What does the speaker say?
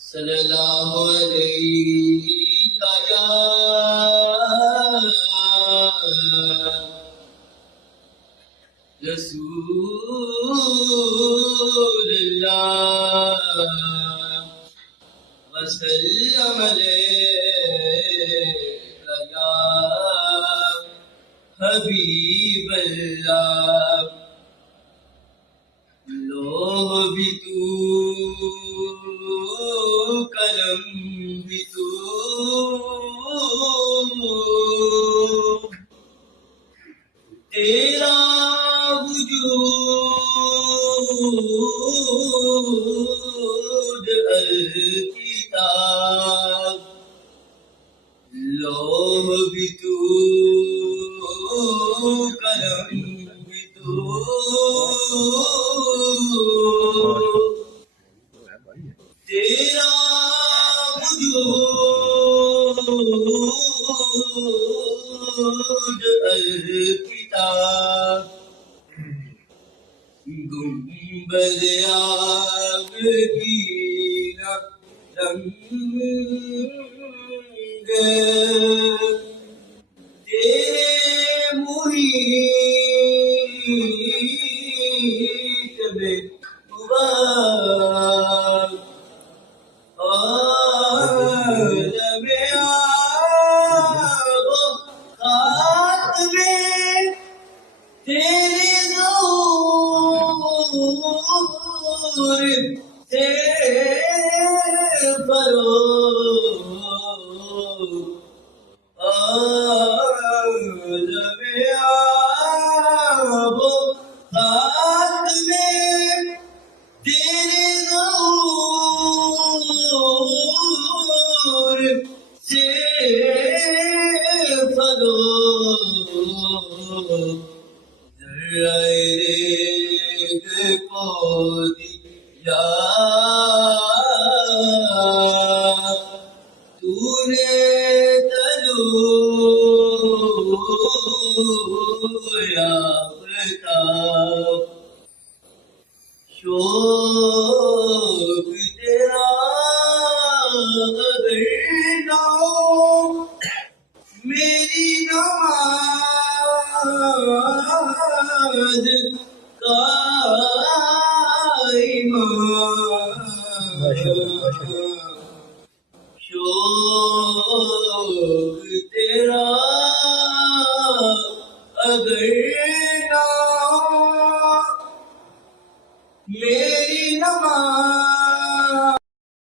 صلی اللہ علیہ یا رسول اللہ وسلم علیک یا حبیب اللہ لوح بھی تو قلم بھی تو تیرا وجود الکتاب لوح بھی تو قلم بھی تو تیرا وجود الکتاب گنبد آگ کی رنگ تیرے محیط میں عالم آب و خاک میں تیرے نور سے فروغ عالم آب و خاک میں تیرے نور سے فروغ ریگ کو دیا تو نے یافتاب شوق تیرا اگر نہ ہو میری نماز شوق تیرا اگر نہ ہو میری نماز